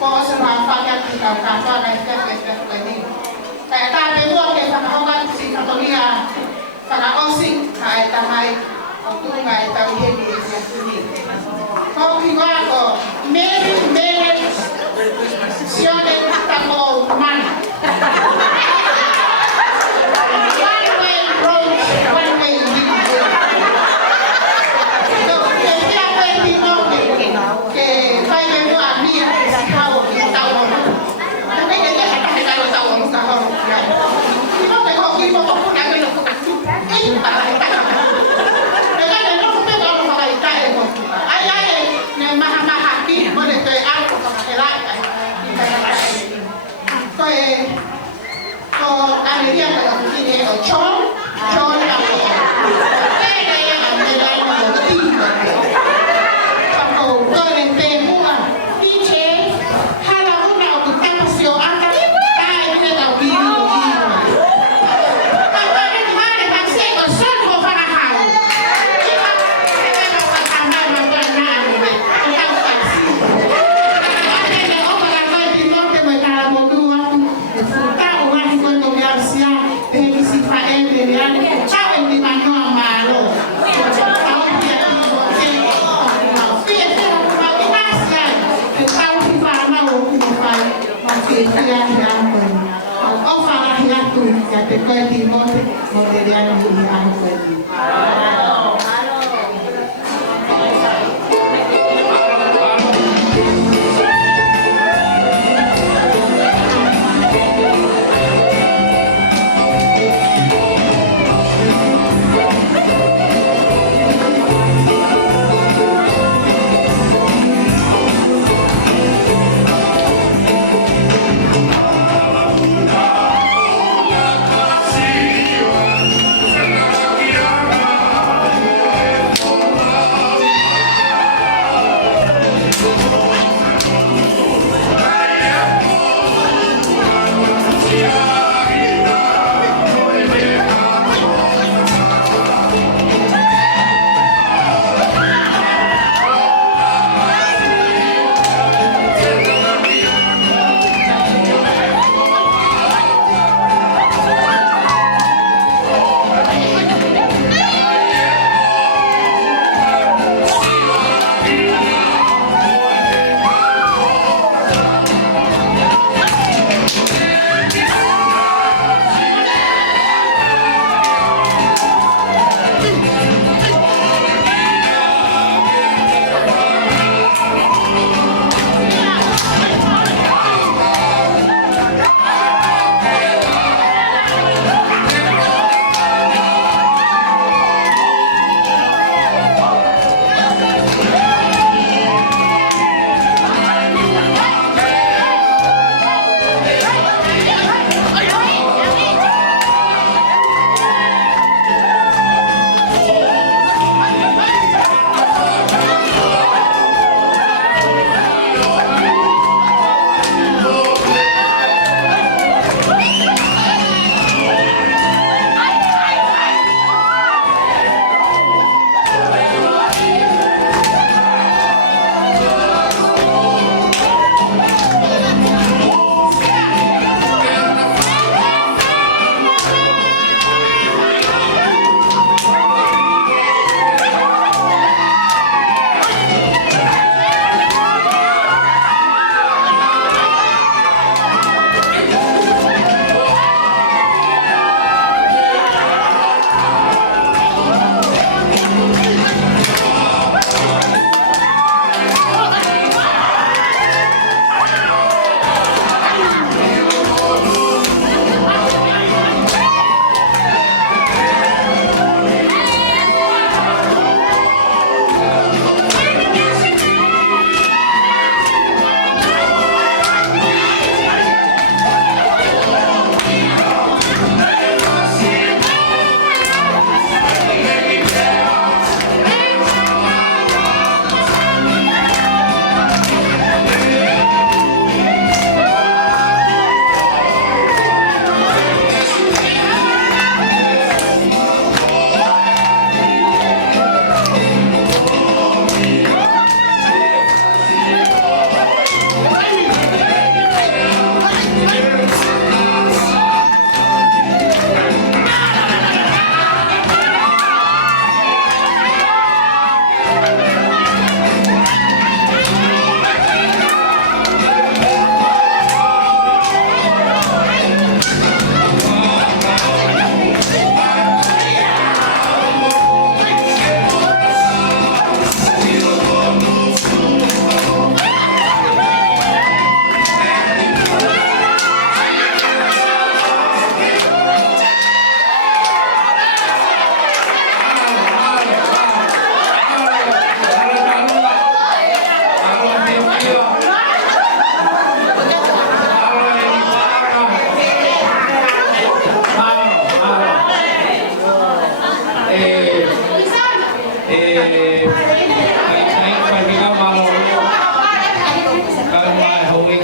ko sa mga pagkat ikaw kaso na ikat pwede. Kaya tayo mo kay panahogan si Katolia panaosing ay tamay tungay tawid ni Yesus. Kung hiwa ko, Merry Sione Tamo Man.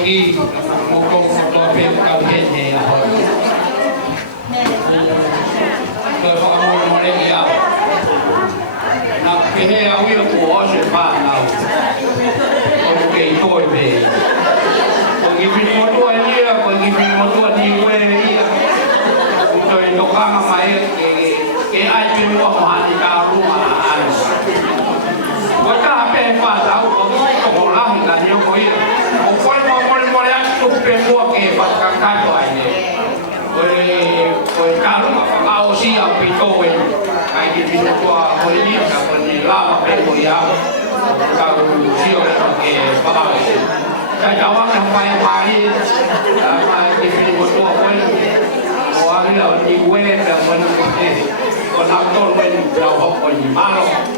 pergi mokong motor kau hene lah. Kalau kamu mau dia, nak kehe awi aku sepan lah. Oke, toy be. Pergi motor ni, pergi motor ni ni. Toy dokang mai ke ai pun buat mahal di rumah. Kita apa tahu kalau orang kan dia koi, koi yang tu pembuat ke pasang ini. Koi kalau kau siap itu, kai di sini tua koi ni kalau ni lama pembuat ya, kalau siap ke pasang. Saya jawab sampai hari, di sini tua koi, orang ni di web dan mana kau nak tahu koi jawab koi malu.